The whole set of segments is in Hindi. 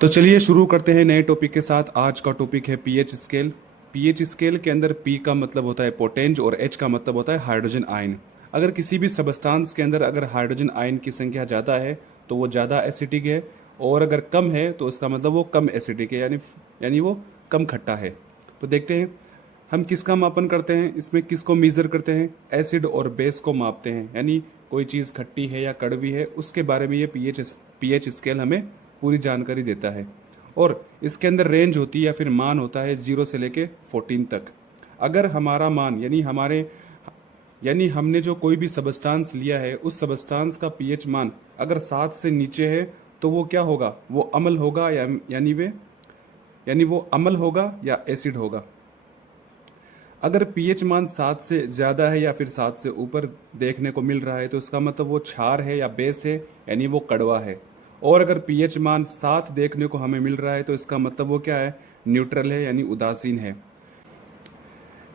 तो चलिए शुरू करते हैं नए टॉपिक के साथ। आज का टॉपिक है पीएच स्केल। पीएच स्केल के अंदर पी का मतलब होता है पोटेंज और एच का मतलब होता है हाइड्रोजन आयन। अगर किसी भी सबस्टांस के अंदर अगर हाइड्रोजन आयन की संख्या ज़्यादा है तो वो ज़्यादा एसिडिक है, और अगर कम है तो इसका मतलब वो कम एसिडिक है, यानी वो कम खट्टा है। तो देखते हैं हम किसका मापन करते हैं, इसमें किसको मेज़र करते हैं। एसिड और बेस को मापते हैं, यानी कोई चीज़ खट्टी है या कड़वी है उसके बारे में ये पीएच स्केल हमें पूरी जानकारी देता है। और इसके अंदर रेंज होती है या फिर मान होता है 0 से लेके 14 तक। अगर हमारा मान यानी हमने जो कोई भी सबस्टांस लिया है उस सबस्टांस का पीएच मान अगर 7 से नीचे है तो वो क्या होगा, वो अम्ल होगा यानी वो अम्ल होगा या एसिड होगा। अगर पीएच मान 7 से ज़्यादा है या फिर 7 से ऊपर देखने को मिल रहा है तो इसका मतलब वो क्षार है या बेस है, यानी वो कड़वा है। और अगर पीएच मान 7 देखने को हमें मिल रहा है तो इसका मतलब वो क्या है, न्यूट्रल है, यानी उदासीन है।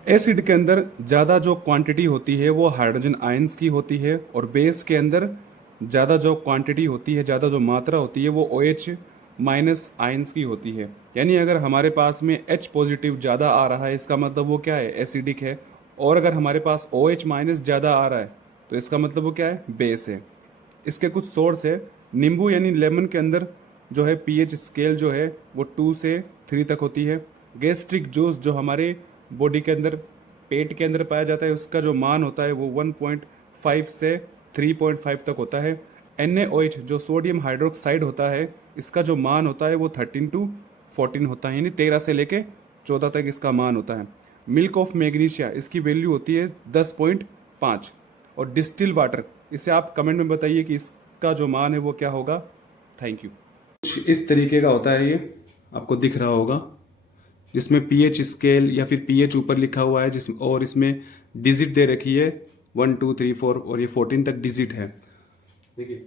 एसिड के अंदर ज़्यादा जो क्वांटिटी होती है वो हाइड्रोजन आयंस की होती है, और बेस के अंदर ज़्यादा जो क्वांटिटी होती है, ज़्यादा जो मात्रा होती है वो OH माइनस आयंस की होती है। यानी अगर हमारे पास में H पॉजिटिव ज़्यादा आ रहा है इसका मतलब वो क्या है, एसिडिक है। और अगर हमारे पास OH माइनस ज़्यादा आ रहा है तो इसका मतलब वो क्या है, बेस है। इसके कुछ सोर्स है। नींबू यानी लेमन के अंदर जो है पीएच स्केल जो है वो 2 से 3 तक होती है। गैस्ट्रिक जूस जो हमारे बॉडी के अंदर पेट के अंदर पाया जाता है उसका जो मान होता है वो 1.5 से 3.5 तक होता है। NaOH जो सोडियम हाइड्रोक्साइड होता है इसका जो मान होता है वो 13 to 14 होता है, यानी 13 से लेके 14 तक इसका मान होता है। मिल्क ऑफ मैग्नीशिया इसकी वैल्यू होती है 10.5। और डिस्टिल वाटर, इसे आप कमेंट में बताइए कि इसका जो मान है वो क्या होगा। Thank you. कुछ इस तरीके का होता है, ये आपको दिख रहा होगा, जिसमें पीएच स्केल या फिर पीएच ऊपर लिखा हुआ है और इसमें डिजिट दे रखी है 1 2 3 4 और ये 14 तक डिजिट है। देखिए